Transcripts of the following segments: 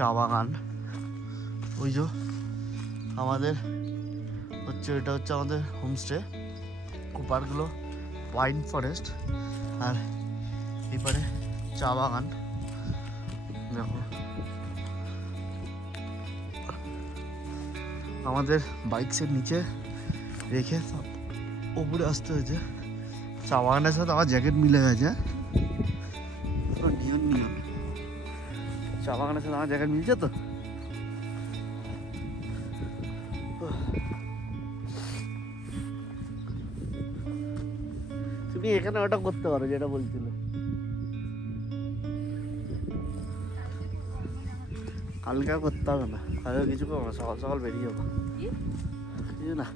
চা বাগান। ওই যে আমাদের হচ্ছে, এটা হচ্ছে আমাদের হোমস্টে। ওপারগুলো ওয়াইন ফরেস্ট আর এপারে চা বাগান। দেখো আমাদের বাইকসের নিচে রেখে উপরে আসতে হয়েছে। চা বাগানের সাথে আমার জ্যাকেট মিলে গেছে। নিয়ন নিয়ন চা বাগানের সাথে আমার জ্যাকেট মিলছে তো। তুমি এখানে ওটা করতে পারো যেটা বলছিল। কালকে করতে হবে না, কালকে কিছু করবো না, সকাল সকাল বেরিয়ে যাবো। কিছু না,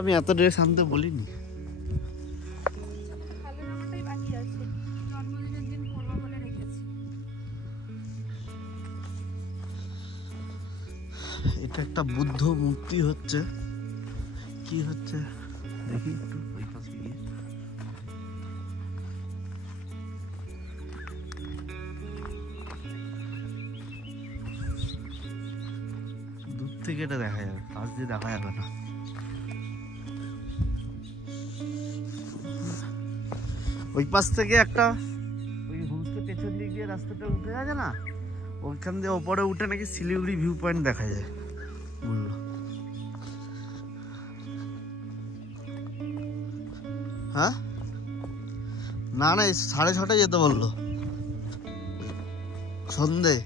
আমি এত ড্রেস আনতে বলিনি। এটা একটা বুদ্ধ মূর্তি হচ্ছে, কি হচ্ছে দেখি একটু ওই পাশে গিয়ে। দূর থেকে এটা দেখা যাবে, কাছ দিয়ে দেখা যাবে না। ওই পাশ থেকে একটা ওই হোমস্টে পেছন দিক দিয়ে রাস্তাটা উঠে আছে না, ওইখান দিয়ে ওপরে উঠে নাকি শিলিগুড়ি ভিউ পয়েন্ট দেখা যায় বললো। হ্যাঁ না না, 6:30টায় যেতে বললো, সন্ধে।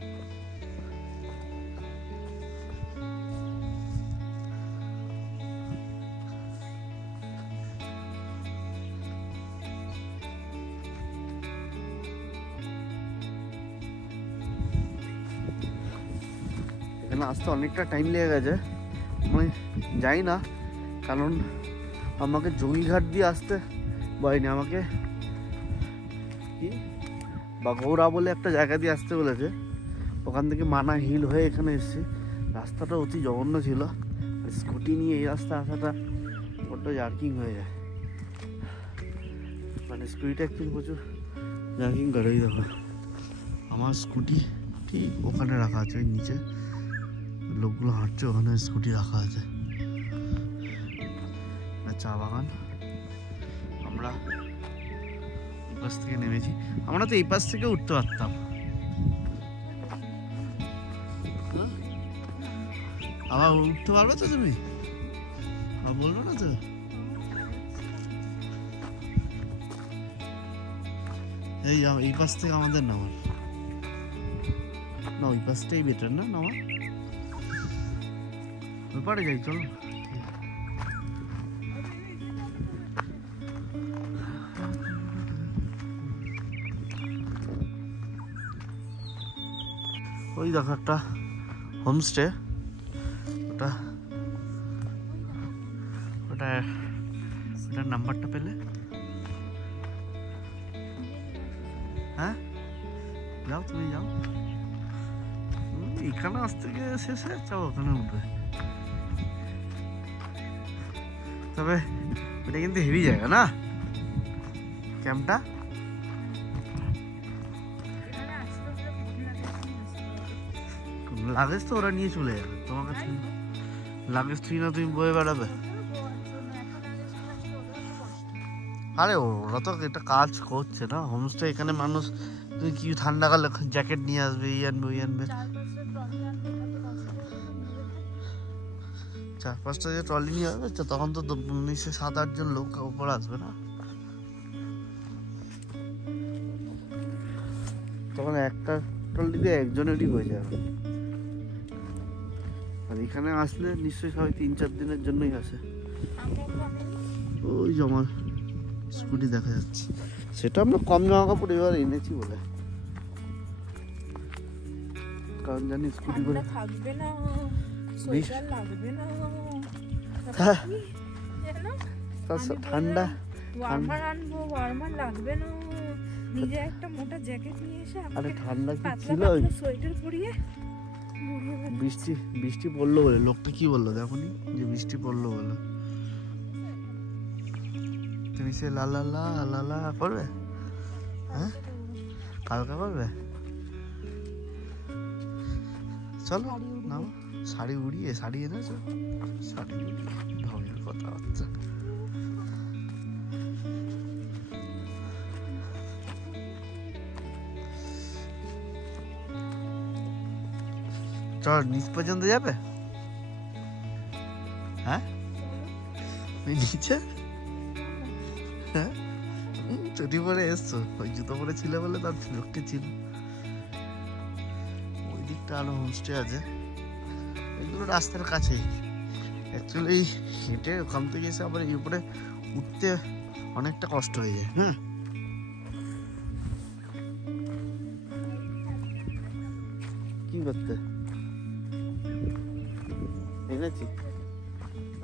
এখানে আসতে অনেকটা টাইম লেগে গেছে, আমি যাই না, কারণ আমাকে জঙ্গিঘাট দিয়ে আসতে বলেনি, আমাকে কি বাঘৌরা বলে একটা জায়গা দিয়ে আসতে বলেছে। ওখান থেকে মানা হিল হয়ে এখানে এসেছি। রাস্তাটা অতি জঘন্য ছিল, স্কুটি নিয়ে এই রাস্তা আসাটা বড্ড জার্কিং হয়ে যায়, মানে স্কুটিটা একটু প্রচুর জার্কিং করে। ওই দেখো আমার স্কুটি ঠিক ওখানে রাখা আছে, ওই নিচে লোকগুলো হাঁটছে, ওখানে স্কুটি রাখা আছে। চা বাগান, আমরা পাশ থেকে নেমেছি। আমরা তো এই পাশ থেকে উঠতে পারতাম, আবার উঠতে পারবে তো তুমি? বলবো না তো, এই পাশ থেকে আমাদের নামার না, ওই পাশটাই বেটার না নামা। ওই পারে যাই, চলো। ওই দেখো একটা হোমস্টে, ওটা ওটা ওটার নাম্বারটা পেলে? হ্যাঁ যাও, তুমি যাও, এখানে আসতে গিয়ে শেষে যাও, ওখানে উঠবে। তবে এটা কিন্তু হেভি জায়গা না ক্যাম্পটা। লাগেজ তো ওরা নিয়ে চলে যাবে, তোমাকে লাগেজ তুই না তুমি বয়ে বেড়াবে। আরে ওরা তো একটা কাজ করছে না হোমস্টে, এখানে মানুষ, তুমি কি ঠান্ডাকালে জ্যাকেট নিয়ে আসবে, এই আনবে ওই আনবে। 4-5টা যে ট্রলি নিয়ে আসবে, তখন তো 7-8 জন লোক উপর আসবে না, তখন একটা ট্রলি দিয়ে একজনেরই হয়ে যাবে। আর এখানে আসলে নিশ্চয়ই সবাই 3-4 দিনের জন্যই আসে। ওই যে আমার স্কুটি দেখা যাচ্ছে, সেটা আমরা কম জামা কাপড় এবার এনেছি বলে, কারণ জানি স্কুটি করে থাকবে না, লাগবে না, ঠান্ডা ওয়ার্মার আনবো, ওয়ার্মার লাগবে না, নিজে একটা মোটা জ্যাকেট নিয়ে এসে। আরে ঠান্ডা কি ছিল, সোয়েটার পরিয়ে। বৃষ্টি পড়লো বলে লোকটা কি বললো দেখোনি, যে বৃষ্টি পড়লো বলে। মিশে লা লা লা লা লা করবে? হ্যাঁ, কালকে করবে? চলো নাও, শাড়ি উড়িয়ে, শাড়ি এনেছো? শাড়ি উড়িয়ে ঢঙের কথাবার্তা। চল নিচ পর্যন্ত যাবে? হ্যাঁ, নিচে? হ্যাঁ, চটি পরে এসছো, ওই জুতো পরে ছিল বলে তার লোককে ছিল। ওই দিকটা আরো হোমস্টে আছে, এগুলো রাস্তার কাছেই। অ্যাকচুয়ালি হেঁটে ওখান থেকে এসে আবার এই উপরে উঠতে অনেকটা কষ্ট হয়ে যায়। হ্যাঁ, কি করতে এনেছি,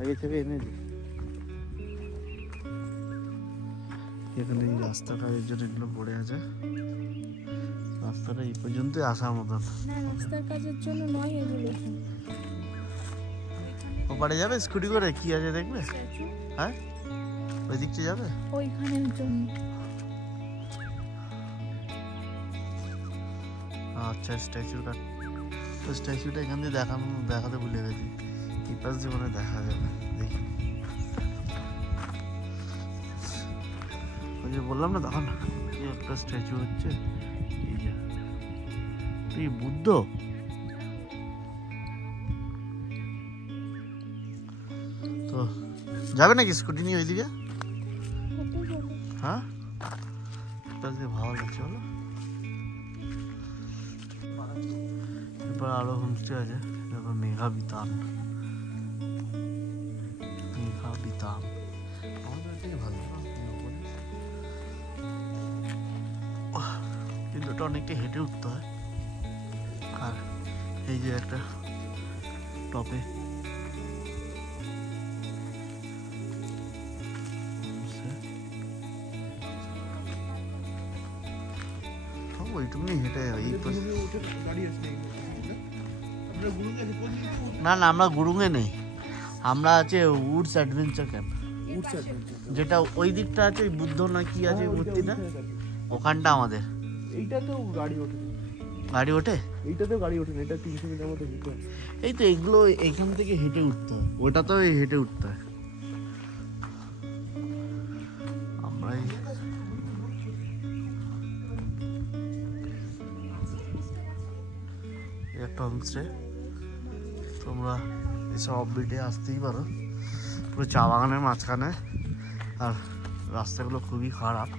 আগে থেকে এনেছি। এখানে এই রাস্তা কাজের জন্য এগুলো পড়ে আছে। রাস্তাটা এই পর্যন্ত আসার মতন। না, রাস্তার কাজের জন্য নয় এগুলো। ওপারে যাবে স্কুটি করে? কি আছে দেখবে? স্ট্যাচু হ্যাঁ, ওই দিকটা যাবে? ওইখানের জন্য। আচ্ছা, স্ট্যাচুটা, ওই স্ট্যাচুটা এখান দিয়ে দেখাতে ভুলে গেছি। এই পাশ দিয়ে মনে হয় দেখা যাবে, দেখি। ওই যে বললাম না তখন কি একটা স্ট্যাচু হচ্ছে, এই যে এই বুদ্ধ। তো যাবে নাকি স্কুটি নিয়ে ওইদিকে? হ্যাঁ, ভালো লাগছে বলো। এরপর আরো হোমস্টে আছে, তারপর মেঘা বিতান। মেঘা বিতান আমাদের থেকে ভালো, কিন্তু ওটা অনেকটা হেঁটে উঠতে হয়। আর এই যে একটা টপে ওইটুকুনি হেঁটে না না, আমরা গুরুঙে নেই, আমরা আছে উডস অ্যাডভেঞ্চার ক্যাম্প। যেটা ওই দিকটা আছে, ওই বুদ্ধ না কি আছে মূর্তিটা, ওখানটা আমাদের। এইটাতেও গাড়ি ওঠে, গাড়ি ওঠে? এইটাতেও গাড়ি ওঠে না, এটা 300 মিটার মতো যেতে হয়। এই তো এগুলো এখান থেকে হেঁটে উঠতে হয়, ওটা তো হেঁটে উঠতে হয়। আমরাই একটা হোমস্টে, তোমরা এসব অফবিটে আসতেই পারো। পুরো চা বাগানের মাঝখানে, আর রাস্তাগুলো খুবই খারাপ।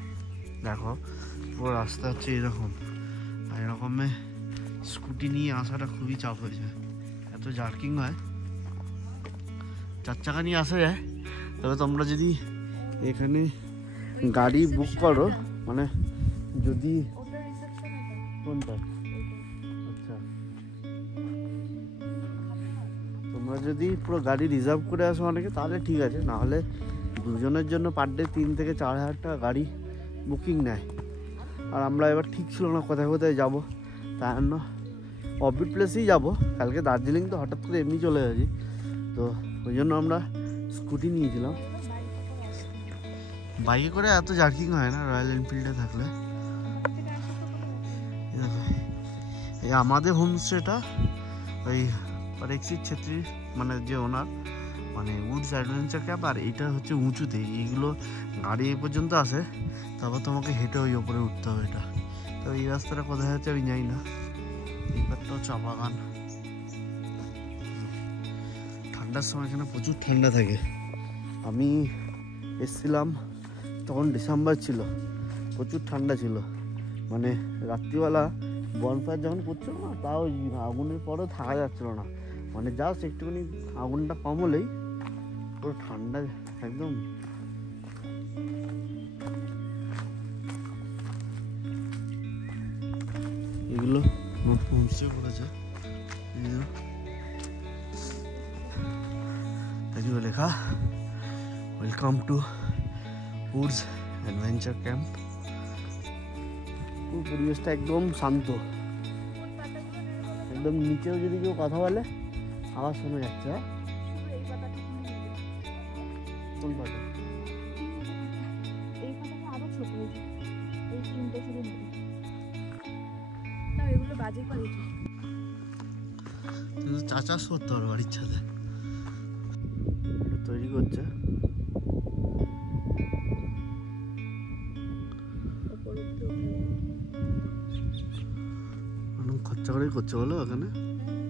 দেখো পুরো রাস্তা হচ্ছে এরকম, আর এরকমে স্কুটি নিয়ে আসাটা খুবই চাপ হয়ে যায়, এত জার্কিং হয়। 4 চাকা নিয়ে আসা যায়, তবে তোমরা যদি এখানে গাড়ি বুক করো, মানে যদি কোনটা, আচ্ছা তোমরা যদি পুরো গাড়ি রিজার্ভ করে আসো অনেকে, তাহলে ঠিক আছে। নাহলে দুজনের জন্য পার ডে 3 থেকে 4 হাজার টাকা গাড়ি বুকিং নেয়। আর আমরা এবার ঠিক ছিল না কোথায় কোথায় যাবো, তাই জন্য অফবিট প্লেসেই যাবো। কালকে দার্জিলিং তো হঠাৎ করে এমনি চলে গেছি, তো ওই জন্য আমরা স্কুটি নিয়েছিলাম। বাইকে করে এত জার্কিং হয় না রয়্যাল এনফিল্ডে থাকলে। এই আমাদের হোমস্টেটা ওই পরেক্সিট ছেত্রী, মানে যে ওনার, মানে উডস অ্যাডভেঞ্চার ক্যাম্প। আর এইটা হচ্ছে উঁচুতে, এইগুলো গাড়ি এই পর্যন্ত আসে, তারপর তোমাকে হেঁটে ওই ওপরে উঠতে হবে। এটা তো এই রাস্তাটা কোথায় আছে আমি জানি না। এইবারটাও চা বাগান, ঠান্ডার সময় এখানে প্রচুর ঠান্ডা থাকে। আমি এসছিলাম তখন ডিসেম্বর ছিল, প্রচুর ঠান্ডা ছিল। মানে রাত্রিবেলা বনফায়ার যখন করছিল না, তাও আগুনের পরেও থাকা যাচ্ছিল না। মানে জাস্ট একটুখানি আগুনটা কম হলেই পুরো ঠান্ডা একদম। এগুলো হোমস্টে করেছে, এগুলো লেখা welcome to Woods adventure camp. পরিবেশটা একদম শান্ত, একদম নিচেও যদি কেউ কথা বলে আওয়াজ শোনা যাচ্ছে। কোন পাতা? ছোট হয়েছে, এই 3টে শুধু নেবে না, এগুলো বাজে কোয়ালিটি। কিন্তু চাষ করতে হবে বাড়ির ছাদে, তৈরি করছে। অনেক খরচা করেই করছে বলো, এখানে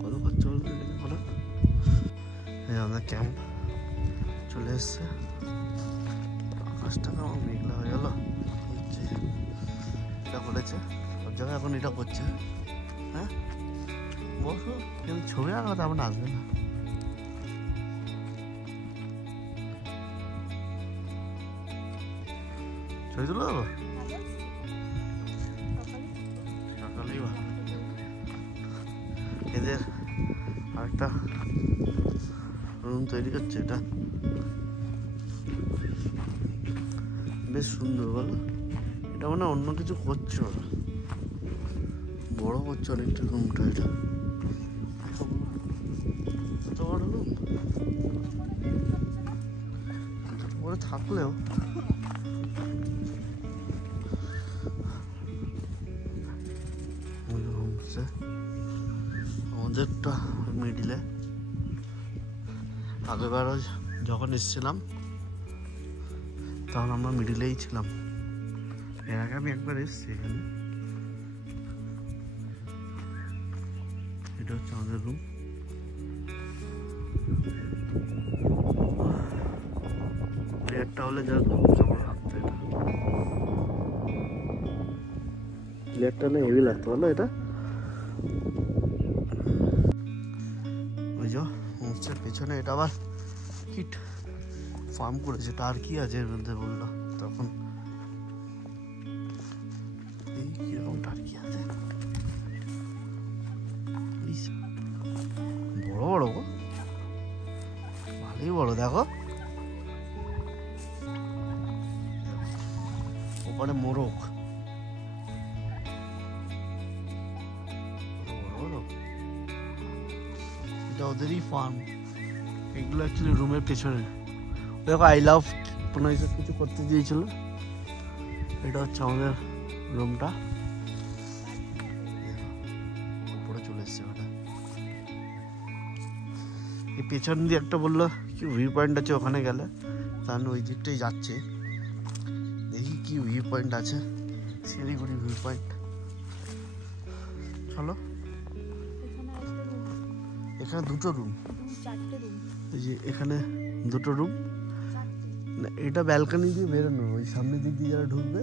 কত খরচা বলতে বলো। এই আমাদের ক্যাম্প চলে এসছে, আকাশটা কেমন মেঘলা হয়ে গেল। এটা করেছে সব জায়গায়, এখন এটা করছে। হ্যাঁ বসো, কিন্তু ছবি আঁকা তেমন আসবে না। ছবি তুলে দেবো সকালেই। এদের আরেকটা রুম তৈরি হচ্ছে, এটা বেশ সুন্দর বলো। এটা মানে অন্য কিছু করছো, বড় করছো অনেকটা রুমটা। এটা এত বড় রুম বড় থাকলেও আমাদেরটা মিডিলে। আগেবারও যখন এসেছিলাম তখন আমরা মিডিলেই ছিলাম। এর আগে আমি একবার এসেছি এখানে। এটা হচ্ছে আমাদের রুম। একটা হলে যা কেমন লাগতো, এটা লেটটা হলে হেভি লাগতো বলো। এটা ওই যে হোমস্টের পেছনে এটা আবার হিট ফার্ম করেছে, টার্কি আছে এর মধ্যে বললো তখন। এই কিরকম টার্কি আছে, বড় বড় ভালোই বড়। দেখো ওপরে মোরগ, এটা ওদেরই ফার্ম। এগুলো অ্যাকচুয়ালি রুমের পেছনে। দেখো আই লাভ কোনো কিছু করতে দিয়েছিল। এটা হচ্ছে আমাদের রুমটা, উপরে চলে এসছে ওটা। এই পেছন দিয়ে একটা বললো কি ভিউ পয়েন্ট আছে, ওখানে গেলে তাহলে ওই দিকটাই যাচ্ছে। দেখি কি ভিউ পয়েন্ট আছে, শিলিগুড়ি ভিউ পয়েন্ট। চলো, এখানে দুটো রুম, এই যে এখানে দুটো রুম। এটা ব্যালকনি দিয়ে বেরোনো, ওই সামনের দিক দিয়ে যারা ঢুকবে।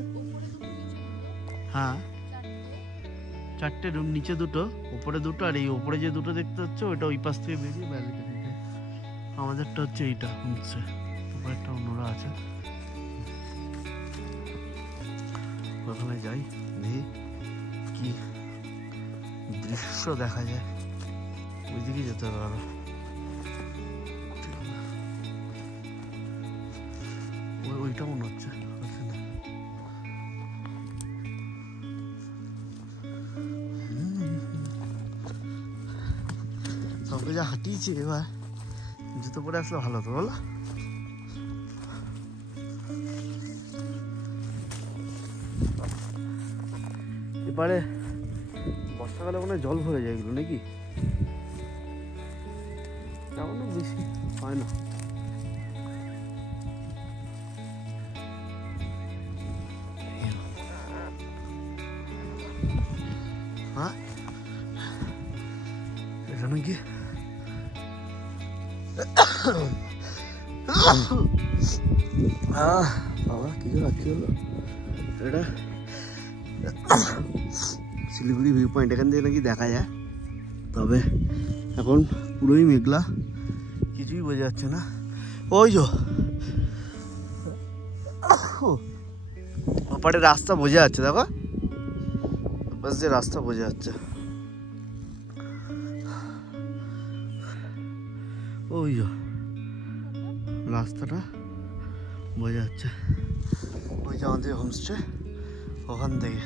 হ্যাঁ 4টে রুম, নিচে দুটো, উপরে দুটো, আর এই উপরে যে দুটো দেখতে হচ্ছে ওইটা ওই পাশ থেকে বেরিয়ে ব্যালকনিতে। আমাদেরটা হচ্ছে এইটা হচ্ছে, উপরে একটা অন্যরা আছে। ওখানে যাই, দেখি কি দৃশ্য দেখা যায়। ওইদিকে যেতে হবে আরো। ওইটা মনে হচ্ছে সবকে যা হাঁটিয়েছে। এবার জুতো পরে আসলে ভালো হতো বলো। এবারে বর্ষাকালে মনে হয় জল ভরে যায় এগুলো নাকি, তেমন বেশি হয় না। হ্যাঁ এটা নাকি বাবা কি রাখি হলো। এটা শিলিগুড়ি ভিউ পয়েন্ট, এখান থেকে নাকি দেখা যায়। তবে এখন পুরোই মেঘলা, কিছুই বোঝা যাচ্ছে না। ওই যো ওপারে রাস্তা বোঝা যাচ্ছে, দেখো বাস যে রাস্তা বোঝা যাচ্ছে। ওই যো রাস্তাটা বোঝা যাচ্ছে। ওই যে আমাদের হোমস্টে, ওখান থেকে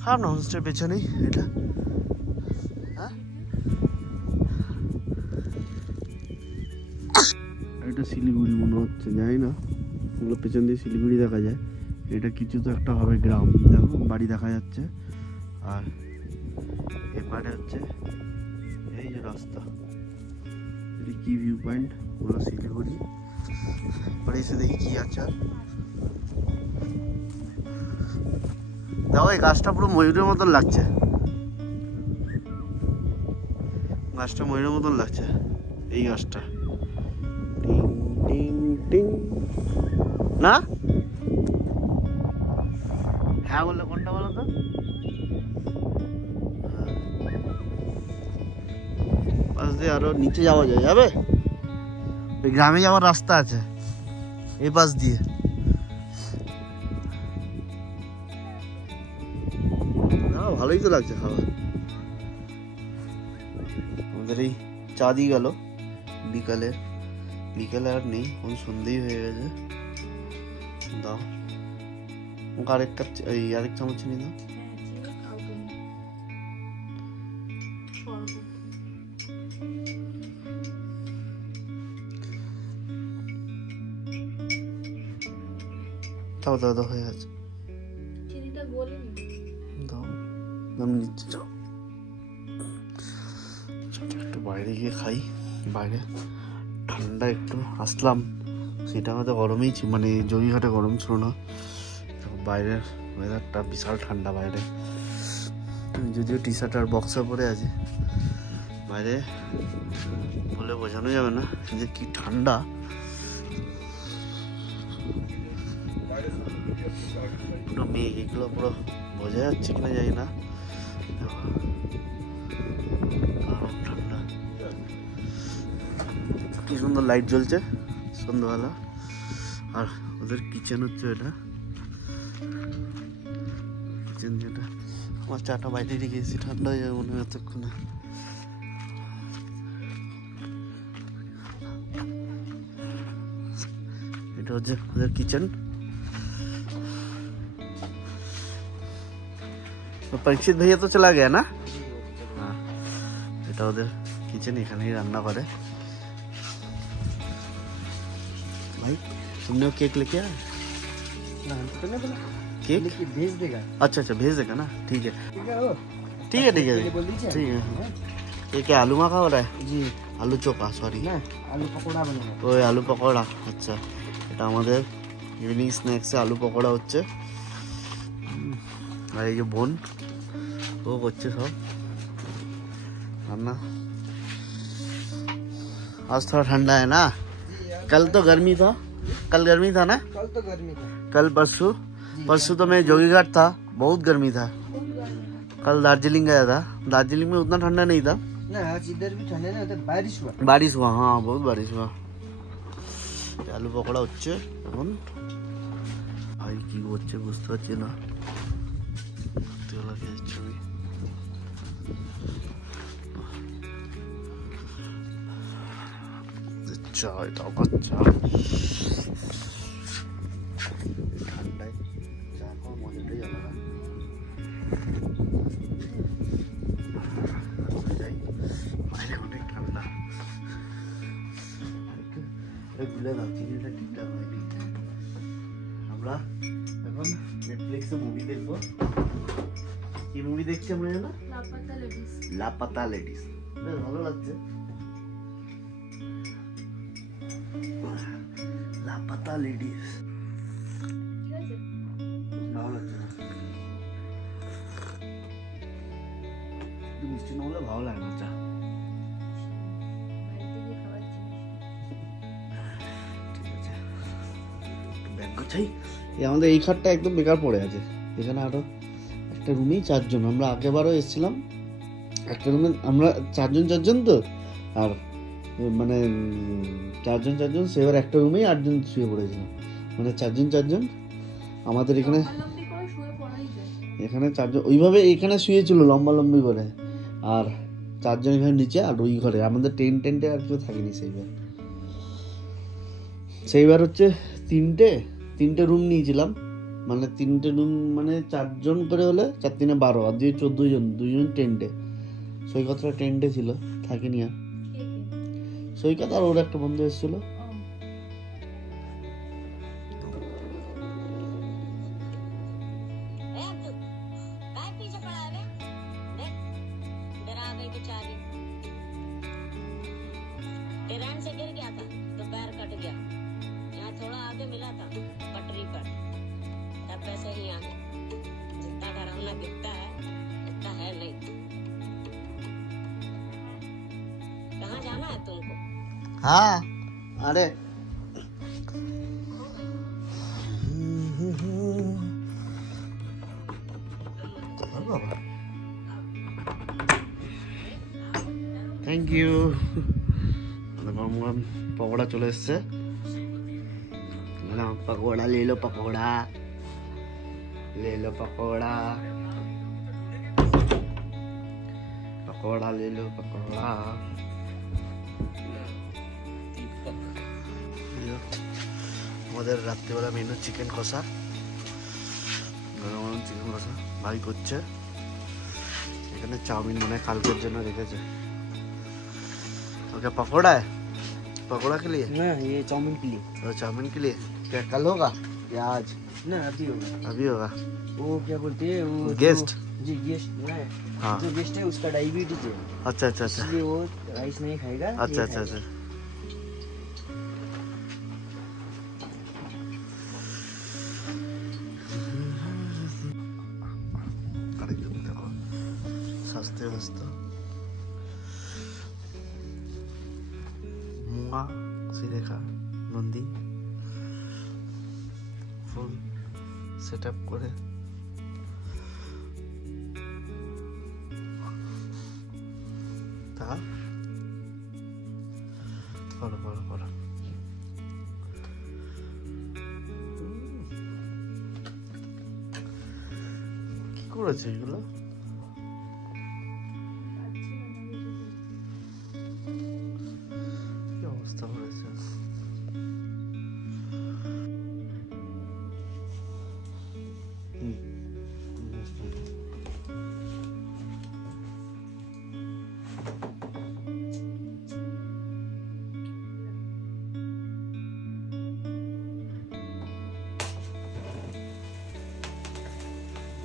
খারাপ না, হোমস্টের পেছনেই এটা। হ্যাঁ এটা শিলিগুড়ি মনে হচ্ছে, জানি না, ওগুলো পেছন দিয়ে শিলিগুড়ি দেখা যায়। এটা কিছু তো একটা হবে গ্রাম, দেখো বাড়ি দেখা যাচ্ছে। আর এপারে হচ্ছে এই যে রাস্তা, এটা কি ভিউ পয়েন্ট, পুরো শিলিগুড়ি। এবারে এসে দেখি কি আছে। আর দেখো এই গাছটা পুরো ময়ূরের মতন লাগছে, গাছটা ময়ূরের মতন লাগছে এই গাছটা। টিং টিং টিং না, হ্যাঁ বললে কোনটা বলো তো? পাশ দিয়ে আরো নিচে যাওয়া যায়, যাবে? ওই গ্রামে যাওয়ার রাস্তা আছে এই পাশ দিয়ে। ভালোই তো লাগছে খাওয়া। আমাদের এই চা দিয়ে গেল বিকালে, বিকালে আর নেই, কোন সন্ধ্যেই হয়ে গেছে। দাও ওকে আরেক কাপ, এই আরেক চামচ চিনি দাও। দাও দাও দাও, হয়ে গেছে। দাও আমি নিচ্ছি, যাও একটু বাইরে গিয়ে খাই। বাইরে ঠান্ডা একটু, আসলাম সেটা আমাদের গরমেই ছিল, মানে জয়ঘাটে গরম ছিল না। বাইরের ওয়েদারটা বিশাল ঠান্ডা বাইরে, যদিও টি শার্ট আর বক্সার পরে আছে। বাইরে বলে বোঝানো যাবে না যে কি ঠান্ডা। পুরো মেঘ, এগুলো পুরো বোঝা যাচ্ছে কিনা জানি না, ঠান্ডা। কি সুন্দর লাইট জ্বলছে সন্ধ্যাবেলা। আর ওদের কিচেন হচ্ছে এটা, কিচেন যেটা। আমার চাটা বাইরে রেখে এসেছি, ঠান্ডা হয়ে যাবে মনে হয় এতক্ষণে। এটা হচ্ছে ওদের কিচেন। परीक्षित भैया तो चला गया ना। हाँ, এটা ওদের কিচেন, এখানেই রান্না করে। भाई तुमने वो केक लेके आया? केक भेज देगा। अच्छा अच्छा भेज देगा ना, ठीक है ठीक है ठीक है ठीक है। ये क्या आलू माखा हो रहा है? जी आलू चोखा, सॉरी ना आलू पकोड़ा बनेगा। ওই আলু পকোড়া। আচ্ছা, এটা আমাদের ইভিনিং স্ন্যাক্সে আলু পকোড়া হচ্ছে। আর এই যে বোন ও করছে সব रान्ना। आज थोड़ा ठंडा है ना, कल तो गर्मी था, कल गर्मी था ना, कल तो गर्मी था। कल परसों तो मैं जोगीघाट था, बहुत गर्मी था। कल दार्जिलिंग गया था, दार्जिलिंग में उतना ठंडा नहीं था ना, आज इधर भी ठंडा नहीं था, बारिश हुआ। हाँ बहुत बारिश हुआ। आलू पकौड़ा হচ্ছে এখন। ভাই কি হচ্ছে বুঝতে পারছি না, ছবি। চা, এটা আবার চা। ঠান্ডায় চা খাওয়ার মজাটাই আলাদা। বাইরে অনেক ঠান্ডা। ভুলে দাও চিনিটা ঠিকঠাক হয়নি। আমরা এখন নেটফ্লিক্সে মুভি দেখবো। কি মুভি দেখছি আমরা জানো? লাপাতা লেডিস। বেশ ভালো লাগছে। লাপাতা লেডিস ভালো লাগছে না, একটু মিষ্টি না হলে ভালো লাগে না চা। ঠিক আছে, ব্যাগ গোছাই। আমাদের এই খাটটা একদম বেকার পড়ে আছে। এখানে আরো একটা রুমেই চারজন, আমরা আগেবারও এসেছিলাম একটা রুমে, আমরা চারজন তো, আর মানে চারজন সেবার একটা রুমেই 8 জন শুয়ে পড়েছিলাম, মানে চারজন। আমাদের এখানে 4জন ওইভাবে এখানে শুয়েছিল লম্বালম্বি করে, আর 4জন এখানে নিচে, আর ওই ঘরে আমাদের টেন্টে আর কেউ থাকেনি। সেইবার হচ্ছে তিনটে রুম নিয়েছিলাম, মানে 3টে রুম, মানে 4 জন করে হলে 4 3 12, আর 14 জন, 2 জন টেন্টে। সৈকতরা টেন্টে ছিল, থাকিনি আর। সৈকত আর ওর একটা বন্ধু এসেছিল। पिताजी ट्रेन से गिर गया था तो पैर कट गया। यहाँ थोड़ा आगे मिला था पटरी पर, तब पैसे ही आ गए। जितना डरावना दिखता है उतना है नहीं। कहाँ जाना है तुमको? हाँ अरे থ্যাংক ইউ। গরম গরম পকোড়া চলে এসছে। पकौड़ा ले लो, पकौड़ा ले लो, पकौड़ा पकौड़ा ले लो, पकौड़ा। আমাদের রাত্রিবেলা মেনু চিকেন কষা, গরম গরম চিকেন কষা ভাই করছে। এখানে চাউমিন মনে হয় কালকের জন্য রেখেছে। ओके पकौड़ा है, पकौड़ा के लिए ना ये चाउमीन के लिए। और चाउमीन के लिए क्या कल होगा या आज? ना अभी होगा। अभी होगा। वो क्या बोलते हैं वो गेस्ट? जी गेस्ट ना, हाँ। जो गेस्ट है उसका डायबिटीज है, अच्छा अच्छा अच्छा इसलिए वो राइस नहीं खाएगा। अच्छा ये अच्छा अच्छा। खाएगा। স্বাস্থ্য ব্যস্ত মুঙা শ্রীরেখা নন্দী ফুল সেট আপ করে তা পড়ো পড়ো পড়ো। কি করেছে এগুলো? কি অবস্থা করেছে?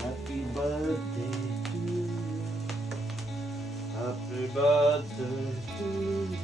Happy birthday to you. Happy birthday to you.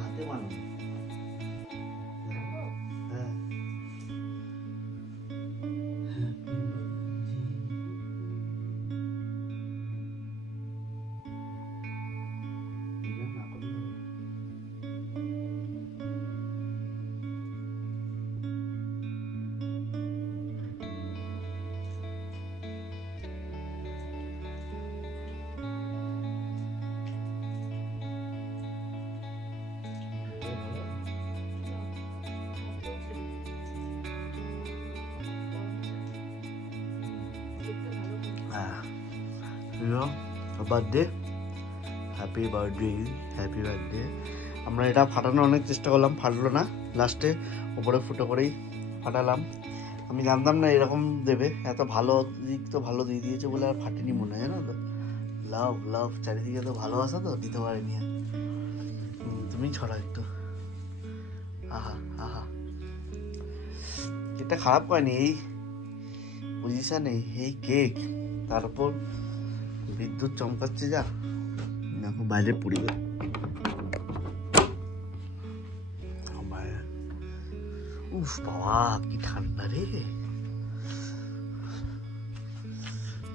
হাতে বানানো birthday, happy birthday, happy birthday. আমরা এটা ফাটানোর অনেক চেষ্টা করলাম, ফাটলো না। লাস্টে ওপরে ফুটো করেই ফাটালাম। আমি জানতাম না এরকম দেবে, এত ভালো দিক তো ভালো দিয়ে দিয়েছে বলে আর ফাটেনি মনে হয়, জানো তো। লাভ লাভ চারিদিকে তো ভালোবাসা তো দিতে পারেনি। তুমি ছড়া একটু। আহা আহা, এটা খারাপ হয়নি। এই পজিশনে এই কেক, তার উপর বিদ্যুৎ চমকাচ্ছে, যা দেখো বাইরে পড়িবে। উফ বাবা কি ঠান্ডা রে,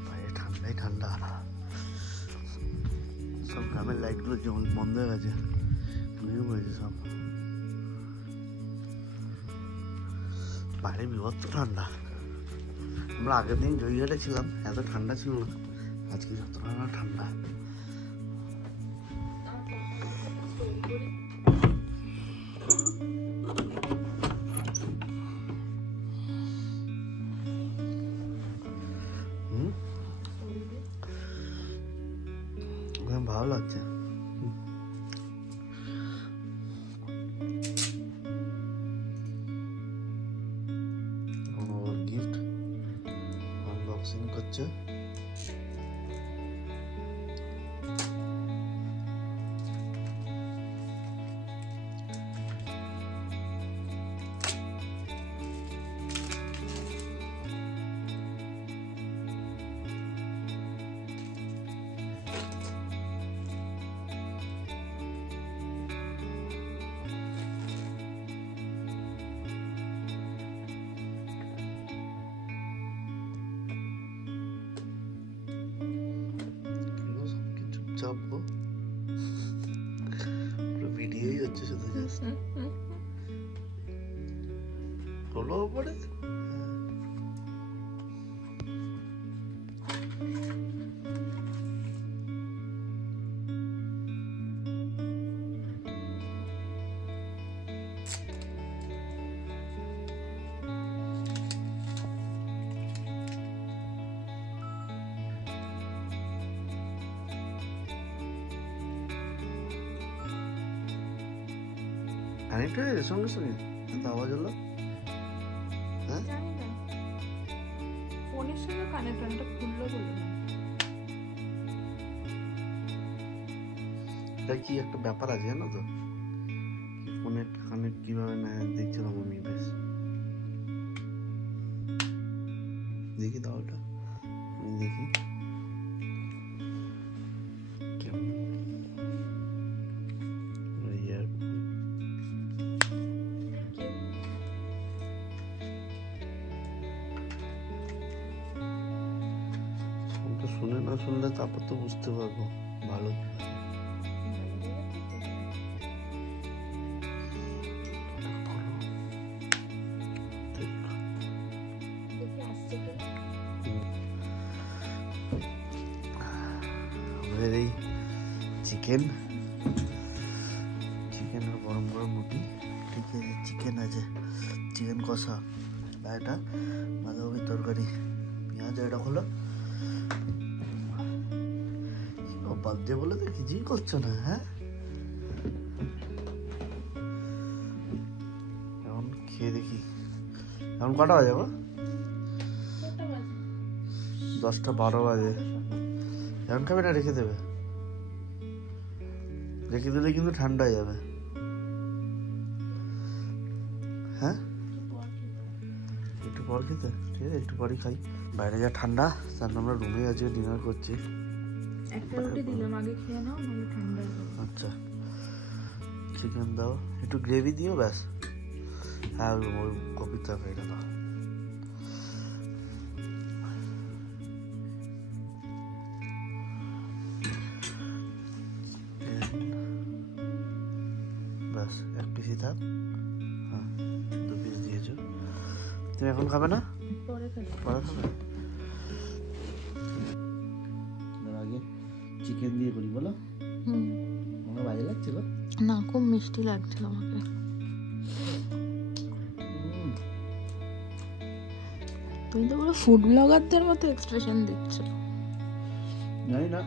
বাইরে ঠান্ডাই ঠান্ডা। সব গ্রামের লাইট গুলো যেমন বন্ধ হয়ে গেছে, ঘুমিয়ে পড়েছে সব। বাইরে বিভৎস ঠান্ডা। আমরা আগের দিন জয়ঘাটে ছিলাম, এত ঠান্ডা ছিল না, আজকে যতটা না ঠান্ডা। ভালো লাগছে। গিফট আনবক্সিং করছে। চাপবো পুরো ভিডিওই হচ্ছে শুধু, জাস্ট হলো পরে। কানেক্ট হয়ে গেছে সঙ্গে সঙ্গে, এত আওয়াজ হলো। হ্যাঁ জানি না ফোনের সঙ্গে কানেক্টরটা খুললো বলে। এটা কি একটা ব্যাপার আছে জানো তো, ফোনে কানেক্ট কিভাবে নেয় দেখছিলাম আমি। বেশ দেখি দাও ওটা, আমি দেখি কেমন। শুনে না শুনলে তারপর তো বুঝতে পারবো ভালো। আমাদের এই চিকেন আর গরম গরম রুটি, ঠিক আছে, চিকেন আছে, চিকেন কষা, এটা বাঁধাকপির তরকারি, পেঁয়াজ এটা হলো। বার্থডে বলে তো কিছুই করছো না। হ্যাঁ এখন খেয়ে দেখি। এখন কটা বাজে গো? 10টা 12 বাজে। এখন খাবে না রেখে দেবে? রেখে দিলে কিন্তু ঠান্ডা হয়ে যাবে। হ্যাঁ একটু পর খেতে, ঠিক আছে, একটু পরই খাই। বাইরে যা ঠান্ডা, তার আমরা রুমে আজকে ডিনার করছি। একটা রুটি দিলাম, আগে খেয়ে নাও, নাহলে ঠান্ডা হয়ে যাবে। আচ্ছা চিকেন দাও, একটু গ্রেভি দিও ব্যাস। হ্যাঁ ওই কপির তরকারিটা দাও। ব্যাস এক পিসই থাক। হ্যাঁ 2 পিস দিয়েছো। তুমি এখন খাবে না? পরে খাবে। পরে খাবে? আগে চিকেন দিয়ে করি বলো। আমার বাজে লাগছিল না, খুব মিষ্টি লাগছিল আমাকে। তুমি তো পুরো ফুড ব্লগারদের মতো এক্সপ্রেশন দিচ্ছ। জানি না,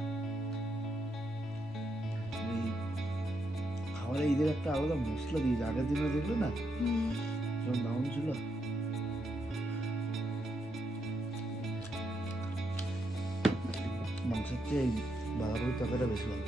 খাবারে ঈদের একটা আলাদা মশলা দিয়েছে। আগের দিনে দেখলে না যখন দাম ছিল। মাংসের চেয়ে এই বাঁধাকপির তরকারিটা বেশি ভালো।